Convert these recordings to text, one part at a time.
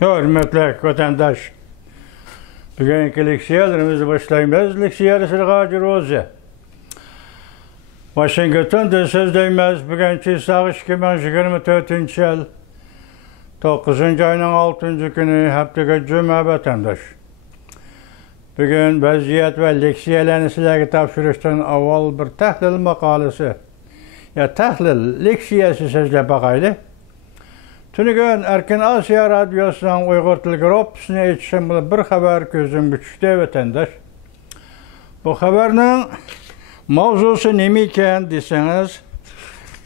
Hürmetli vatandaş, bugünkü leksiyalarımızı başlayımız. Leksiyarı sırgacı rozu. Washington'da sözdeyimiz bugünkü sağış 2024 yıl 9. ayının 6. günü haftaga cuma vatandaş. Bugün vaziyet ve leksiyalarını sizlerge tapşırıştan avval bir tahlil makalesi. Ya tahlil leksiyası sözle bakaylı. Tünügün Erkin Asya Radyosu'ndan Uygur Tilgi Rops'una yetişen bir haber gözüm güçte vatandaş. Bu haberinin mavzusu nemeyken deseniz,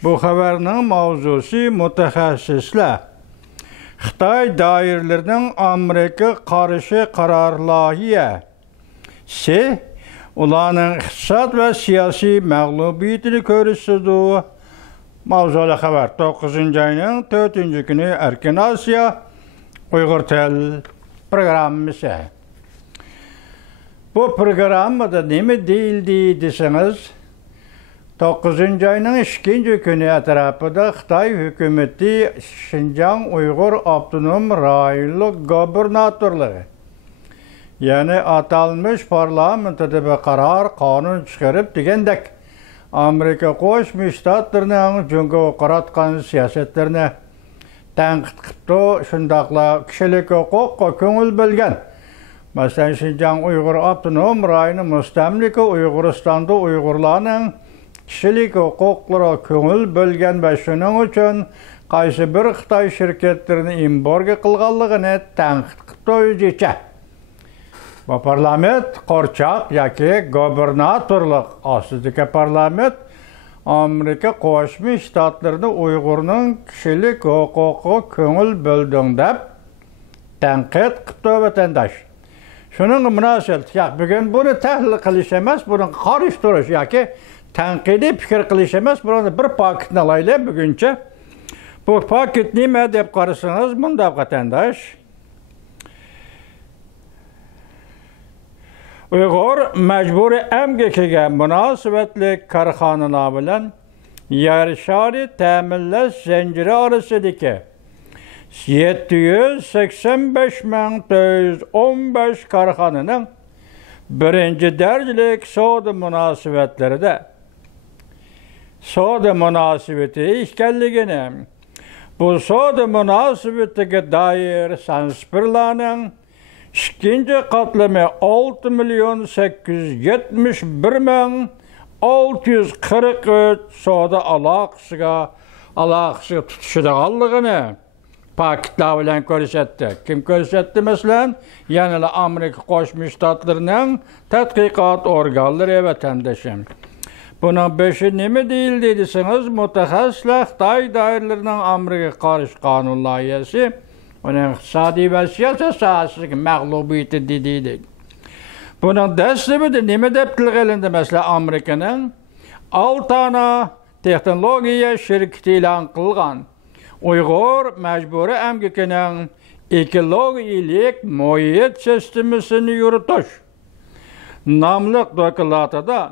bu haberinin mavzusu mütehassisler. Xitay dairlerinin Amerika karşı kararlahiyesi, ulanın iqtisad ve siyasi mağlubiyetini körüsüdüğü mavzulu haber. 9. ayının 4. günü Erkin Asya Uygur Tel programımız. Bu programda nemi değildi deseniz, 9. ayının 2. günü etrafında Xitay hükümeti Şinjan Uygur Abdunum Rayonlu Gobernatörlüğü, yani atalmış parlamentoda bir karar, kanun çıkarıp degendek Amerika Qo'shma Shtatlarning junga qaratgan siyasetlerine tanqid qilib, shundaqla kishilik huquqqa ko'ngil bo'lgan. Masalan, Şinjan Uygur Abdunum Rayoni mustamlika Uyg'uristonda Uyg'urlarning kishilik huquqlariga ko'ngil bo'lgan va shuning uchun qaysi bir Xitoy shirkatlarini embargo qilganligini tanqid qilib o'zicha. Bu parlament qorchoq yoki gubernatorlik ostidagi parlament Amerika Qo'shma Shtatlarida Uyg'urning kishilik huquqiga ko'ngil bo'lding deb tanqid qildi vatandosh. Shuning munosabat, bugun buni tahlil qilish emas, buni qarashtirish yoki tanqidiy fikr qilish emas, buni bir paketni olaylik buguncha. Bu paket nima deb qarasangiz, bunda vatandosh Uyghur mecburi emgekiga münasebetli karxanalar bilen yer şari teminleş zinciri arasındaki 785.415 karxananın birinci derecelik savdo münasebetleri de savdo münasebeti işgalligini, bu savdo münasebetine dair sanspirlarının İkinci katlama 6.871.643 savdo alaqısı tutuşuduğunu paketler bilen ko'rsatdi. Kim ko'rsatdi mesela? Yani Amerika Qo'shma Shtatlarının tadqiqot organlari vatandaşım. Bunun beşi nima deyildi deseniz, mutaxassislar Xitoy dairlerinin Amerika qarshi qonun loyihasi, onun iqtisadi ve siyasi sahasındaki mağlubiyeti dediydik. Bunun deslibi de nime dep tilgelindi mesela Amerika'nın 6 tane teknolojiya şirketi ilan kılgan Uygur mecburi emgekinin ekologiyilik muhiyet sistemisini yürütüş namlık dokumentada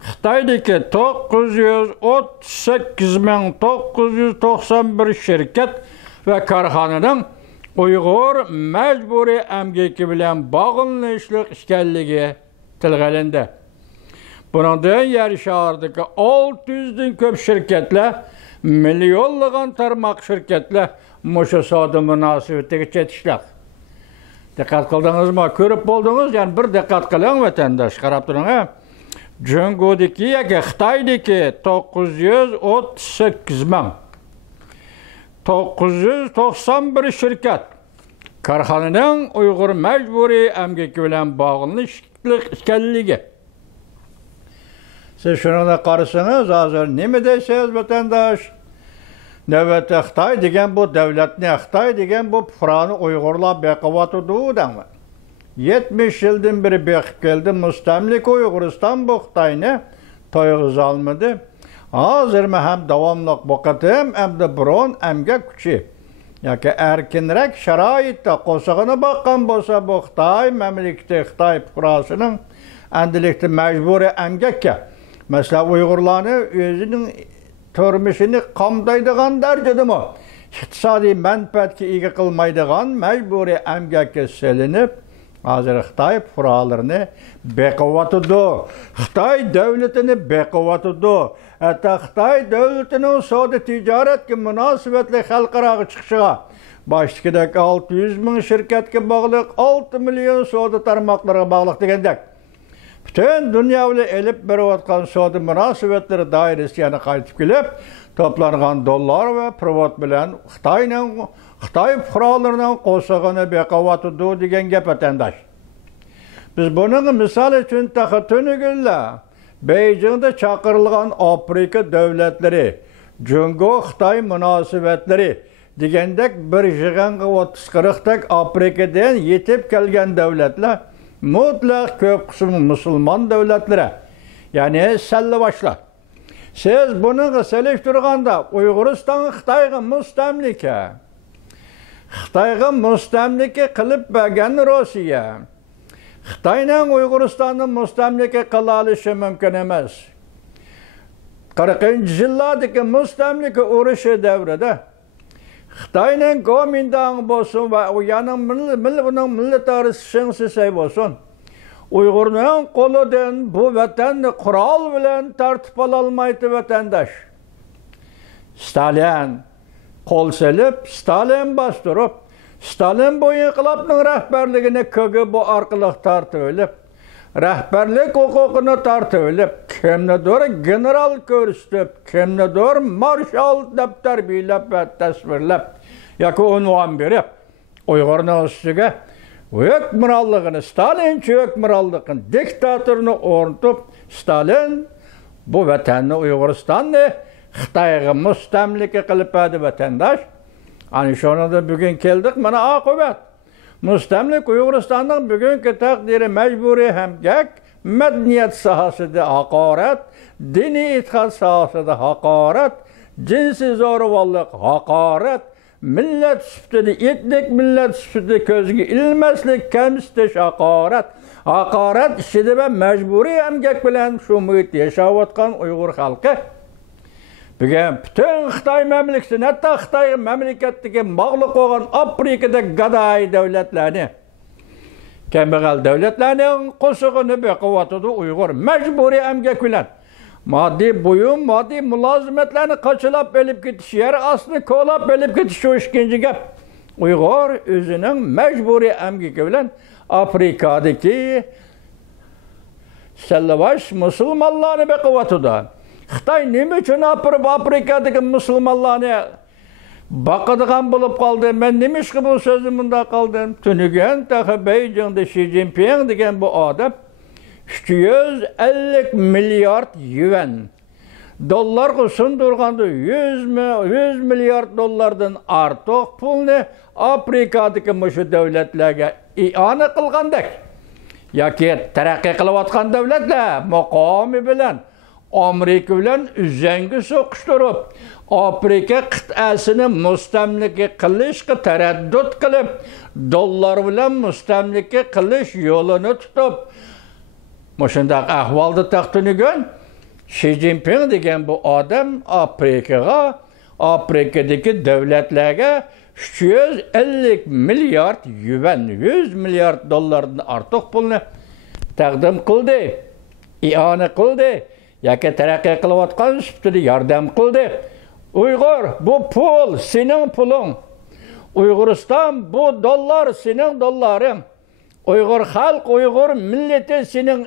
Xitoydaki 938.991 şirket ve karxananın Uygur mecburi emgeki bilen bağlanışlık işgalligi tilgelindi. Bundan yer şahardaki 600'den köp şirketler, milyonlagan tarmak şirketler muşu savdo münasebetine çetişler. Dikkat kıldınız mı? Körüp buldunuz, yani bir dikkat kılın vatandaş, qarab turun. Jungodaki yoki Xitoydaki 991 şirket karxananın Uygur mecburi emgeki bilen bağlanışlık işgalligi. Siz şuna qarasınız, hazır nima deysiz vatandaş? Navbatda Xitoy degan bu davlatni, Xitoy degan bu Fir'avni Uyg'urlar beqiyotidi deyman. 70 yıldan beri beqib keldi, mustamlika Uyg'uriston bu Xitoyni to'yg'iza olmadi. Hazır mı hem davamlıq boqatim hem de biron emgek kuchi yoki erkinrek sharoitda qo'shig'ini boqqan bo'lsa bu Xitoy mamlakati, Xitoy fuqarosining endilikda mecburi emgekka, mesela Uyg'urlarni o'zining turmushini qamdaydigan darajadami iqtisodiy manfaatga ega qilmaydigan majburiy emgakka selinib, hozir Xitoy fuqarolarini beqiyotidi. Xitoy davlatini beqiyotidi. Hatta Xitoy davlatining savdo tijoratga munosabatli xalqaro chiqishiga başlıkidek 600 bin şirketke bağlıq 6 milyon savdo tarmoqlariga bağlıq degandek. Bütün dünya ile elip beriyotgan savdo munosabatları dairesi yana qaytib kelib, toplangan dollar ve privat bilan Xitoy fuqarolarining qo'shig'ini beqiyotidi degan gap vatandosh. Biz buning misol uchun taqatunigilla Beijingda chaqirilgan Afrika davlatlari, Jungo Xitoy munosabatlari degandek bir yig'inga 30-40 tak Afrikadan yetib kelgan davlatlar mutlaq ko'p qismi musulmon davlatlari, ya'ni sallavaşlar. Siz buni selishtirganda Uyg'uriston Xitoyga mustamlika qilib bergan Rossiya Xitoyning Uyg'uristonni mustamlika qila olishi mumkin emas. 40-yillardagi mustamlika urushi davrida Xitoyning Kuomintang bo'lsin va u yaning millatari Shinsisay bo'lsin, Uyg'urning qo'lidan bu vatanni qurol bilan tortib ololmaydi vatandosh. Stalin qo'l selib, Stalin bostirib, Stalin bu inqilobning rahbarligini KGB orqali tortib olib, rahbarlik huquqini tortib olib, kimnidir general ko'rsatib, kimnidir marshal deb tarbiyalab va tasvirlab yoki unvon berib, Uyg'urning ustiga hukmronligini, Stalinchi hukmronligini, diktatorni o'rnatib, Stalin bu vatanni Uyg'uristonni Xitoyga mustamlika qilib berdi vatandosh. Ana shundan bugun keldik, mana oqibat. Mustamlik Uyg'uristonning bugungi taqdiri majburiy hamgak, madaniyat sohasida haqorat, diniy e'tiqod sohasida haqorat, jinsiy zo'ravonlik haqorat, millat sifatida, etnik millat sifatida ko'zga ilmaslik, kamsitish haqorat, haqorat ichida va majburiy hamgak bilan shu muhitda yashayotgan Uyg'ur xalqi bugun bütün Xitoy mamlakatini, hatta Xitoy mamlakatiga bog'liq bo'lgan Afrikada gadoy davlatlarni, kambag'al davlatlarning qo'shig'ini beqiyotidi Uyg'ur majburiy emgak bilan moddiy buyum, moddiy mulozimatlarni qochilab olib ketish, yer ostini ko'lab olib ketish shu ikkinchi gap. Uyg'ur o'zining majburiy emgaki bilan Afrikadagi sallavash musulmonlarni beqiyotidi. Xitoy nima uchun Afrikadagi musulmonlarni baqadigan bo'lib qoldi? Men nima ish bu so'zni bunda qoldim? Tunigan taqa Beijingda Xi Jinping degan bu odam 350 milliard yuan dollarga sundurganda 100 milliard dollardan ortiq pulni Afrikadagi mushu davlatlarga iona qilgandek yoki taraqqiy qilayotgan davlatlar maqomi bilan Amerika bilan uzangi so'qishtirib, Afrika qit'asini mustamlika qilishga taraddud qilib, dollar bilan mustamlika qilish yo'lini tutib, shunday ahvolda taqtinigan Xi Jinping degan bu odam Afrikadagi davlatlarga 350 milliard yuan, 100 milliard dollardan ortiq pulni taqdim qildi, iona qildi. Yoki taraqqiy qilayotgan sifatida yordam qildi. Uyg'ur, bu pul sening puling. Uyg'uriston, bu dollar sening dollaring. Uyg'ur xalq, Uyg'ur millati sening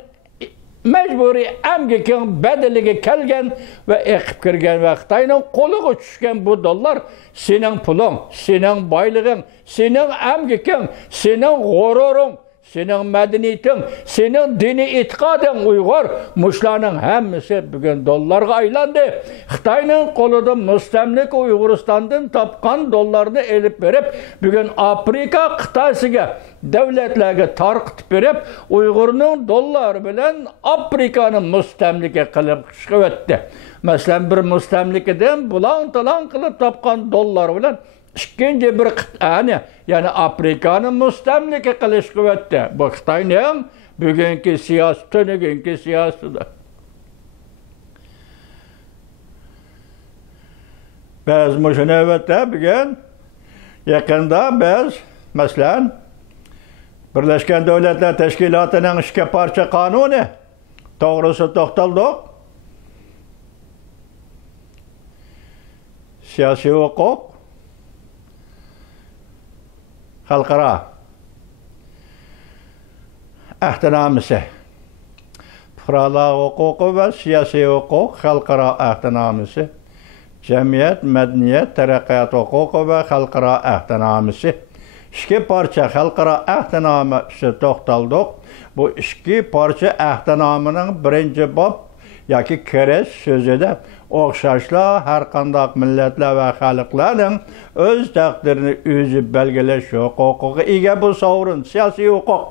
majburiy emgaking badaliga kelgan va eqib kirgan va Xitoyning qo'liga tushgan bu dollar sening puling, sening boyliging, sening emgaking, sening g'ururing, sening madaniyating, sening diniy e'tiqoding. Uyg'ur, mushlarning hammasi bugun dollarga aylandi. Xitoyning qo'lida mustamlika Uyg'uristondan topgan dollarni elib berib, bugun Afrika qit'asiga, davlatlarga tarqitib berib, Uyg'urning dollari bilan Afrikani mustamlika qilib chiqyapti. Masalan, bir mustamlikadan bulang-talang qilib topgan dollar bilan ikkinchi bir qit'ani, ya'ni Afrikani mustamlika qilish quvvatda. Bu Xitoyning bugungi siyosati, Biz muşu növbetde bugün yakında biz mesela Birleşken Devletler Teşkilatı'nın iki parça kanunu doğrusu toxtaldık. Siyasi hukuk, halkara ahdnamesi. Fuqarolar huquqi ve siyasi hukuk, halkara ahdnamesi. Cemiyet, medeniyet, taraqqiyot huquqi ve halkara ahdnamesi. İki parça halkara ahdnamesi toxtaldık. Bu iki parça ahdnamının birinci bab yoki kirish so'zida o'xshashlar har qanday millatlar va xalqlarning o'z taqdirini o'zi belgilash huquqiga ega bu sovrin siyosiy huquq.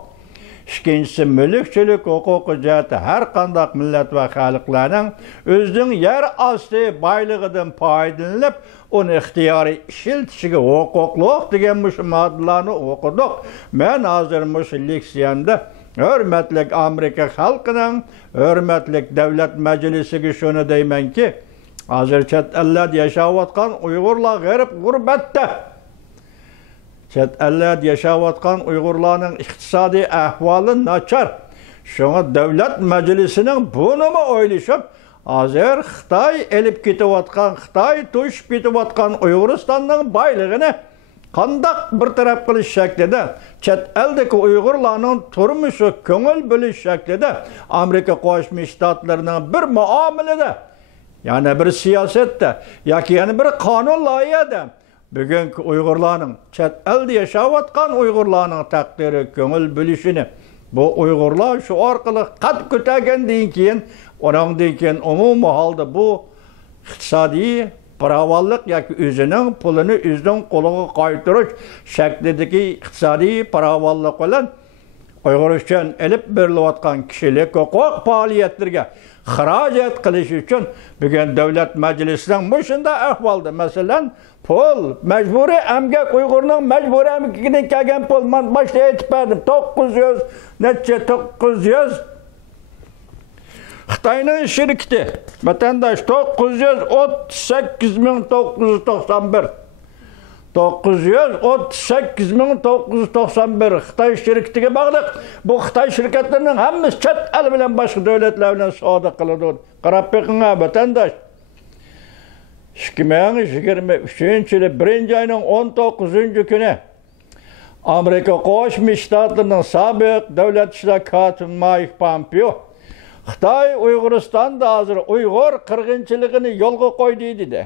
İkincisi mulkchilik huquqi jihati har qanday millat va xalqlarning o'zining yer osti boyligidan foydalanib, uni ixtiyoriy ishlatishiga huquqliq degan shu moddalarni o'qidik. Men hozir shu leksiyamda hürmetlik Amerika xalqining, hürmetlik davlat majlisiga shuni deymanki, hozir chet ellarda yashayotgan Uyg'urlar g'arib g'urbatda. Chet ellarda yashayotgan Uyg'urlarning iqtisodiy ahvoli nachar. Shunga davlat majlisining bunimi o'ylashib, hozir Xitoy elib ketayotgan, Xitoy to'shib ketayotgan Uyg'uristonning boyligini qandaq bir taraf qilish shaklida, chet eldagi Uyg'urlarning turmushi ko'ngil bo'lish shaklida Amerika Qo'shma Shtatlarining bir muomalada, yana bir siyosatda yoki yana bir qonun loyihada bugungi Uyg'urlarning chet elda yashayotgan Uyg'urlarning taqdiri ko'ngil bo'lishini bu Uyg'urlar shu orqali qad ko'targandan keyin, undan keyin umumiy holda bu iqtisodiy paravallık yoki o'zining pulini o'zining qo'liga qaytarish shaklidagi iqtisodiy paravallik bilan Uyg'ur uchun elib berilayotgan kishilik huquq faoliyatlarga xarajat qilish uchun bugun davlat majlisining shunday ahvolda, masalan, pul majburiy emgak, Uyg'urning majburiy emgakidan kelgan pul, men boshda aytib berdim, 900 Xitoyning shirkati vatandaş 938.991 938.991 Xitoy shirkatiga bog'liq. Bu Xitoy shirkatlarining hammasi chet el bilan boshqa davlatlar bilan savdo qiladi. Qarab beqing vatandaş. 2023-yil 1-oyning 19-kuni Amerika Qo'shma Shtatlarining sobiq davlat ishlar kotibi Mike Pompeo Xitoy Uyg'uristonda hozir Uyg'ur qirg'inchiligini yo'lga qo'ydi dedi.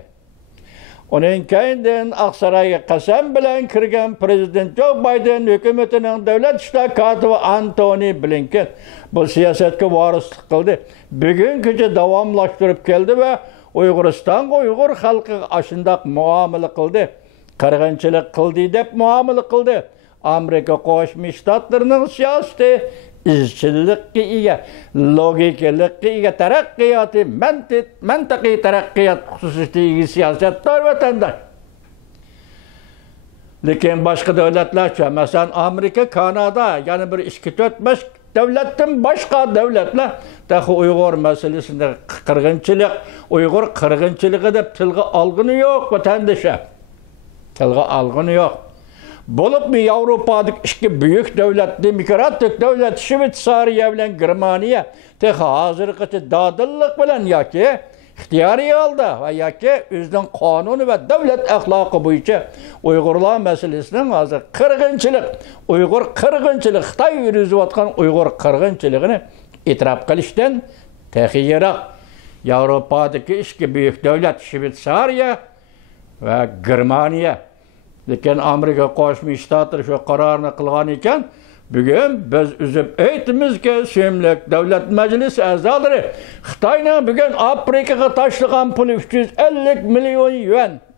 Uning keyindan Aqsaroyga qasam bilan kirgan prezident Joe Biden hukumatining davlat ishlar kotibi Antony Blinken bu siyosatga vorislik qildi. Bugungacha davomlashtirib keldi va Uyg'uristonga Uyg'ur xalqiga ashundoq muomala qildi. Qirg'inchilik qildi deb muomala qildi. Amerika Qo'shma Shtatlarining siyosati izchillikka ega, logikalikka ega, taraqqiyoti, mantiqiy taraqqiyot xususiyatiga siyosatlar vatandaş. Lekin boshqa davlatlarcha, masalan Amerika, Kanada, yana bir 2-4-5 davlatdan boshqa davlatlar dahi Uyg'ur masalasida qirg'inchilik, Uyg'ur qirg'inchiligi deb tilga olgani yo'q vatandaşa. Tilga olgani yo'q. Bolup mu Avrupa'daki iki büyük devlet, demokratik devlet, Şvitsariya bilen Germaniya, hazırlıkçı dadıllık bilen yaki, ihtiyari aldı ve yaki özünün kanunu ve devlet ahlakı boyunca Uygurlar meselesinin hazır kırgınçılık, Uygur kırgınçılık, Xitay yürüzüvatkan Uygur kırgınçılığını itiraf kılıştan tehiyyerek Avrupa'daki iki büyük devlet, Şvitsariya ve Germaniya. Lekin Amerika Qo'shma Shtatlari shu qarorni qilgan ekan, bugun biz uzib aytamizki, Suyimlik davlat majlisi a'zolari Xitoyning bugun Afrikaga tashlagan puli 350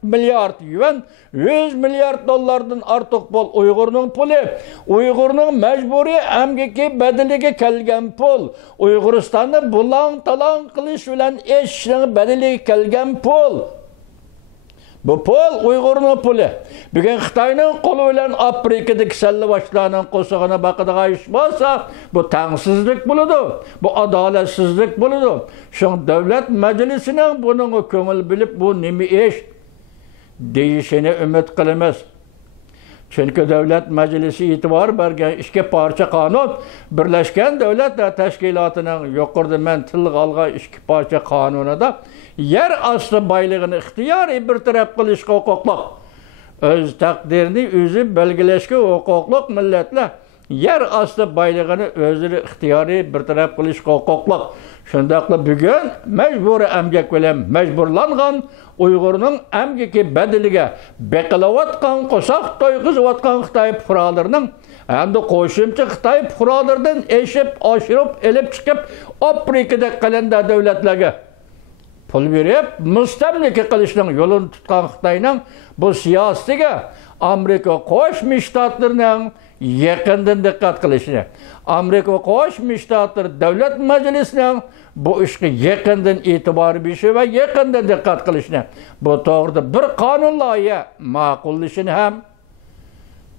milliard yuan, 100 milliard dollardan ortiq pul Uyg'urning puli, Uyg'urning majburiy emgaki bedeliga kelgan pul, Uyg'uristonni bulang-talang qilish bilan eshishning bedeliga kelgan pul. Bu pul Uyg'urning puli. Bugun Xitoyning qo'li bilan Afrikadagi salliboshlarning qo'sig'ini baqadigan ish bo'lsa, bu tangsizlik bo'ladi, bu adolatsizlik bo'ladi. Shu davlat majlisining buning ko'ngil bilib, bu nima ish? deyişini ümit qilamiz. Çünkü Devlet Meclisi itibar bergen iki parça kanun Birleşken Devletler Teşkilatı'nın yukarıda men tilga algan iki parça kanunu da yer astı baylığını ihtiyari bir taraf kılışka hukukluq. Öz takdirini özü belgileşke hukukluq milletler yer astı baylığını özü ihtiyari bir taraf kılışka hukukluq. Şundaqla bugün mecburi emgek bilen mecburlangan Uygur'un emgeki bedeliga beqilavatqan qo'saq to'yg'izvatqan Xitoy fuqarolarining endi qo'shimcha Xitoy fuqarolaridan eshib, oshirib, elib chiqib, Afrikada qalanda davlatlarga pul berib, mustamlika qilishning yo'lini tutgan Xitoyning bu siyosatiga Amerika Qo'shma Shtatlarining yaqindan diqqat qilishini, Amerika Qo'shma Shtatlar Davlat Majlisining bu ishga yaqindan e'tibor berishi va yaqindan diqqat qilishni, bu to'g'rida bir qonun loyiha ma'qullashini ham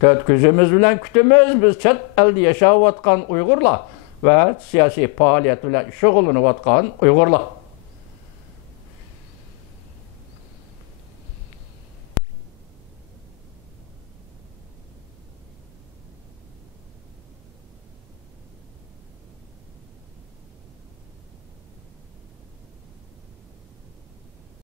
to'rt ko'zimiz bilan kutamiz. Biz chet elda yashayotgan Uyg'urlar va siyosiy faoliyat bilan shug'ullanayotgan Uyg'urlar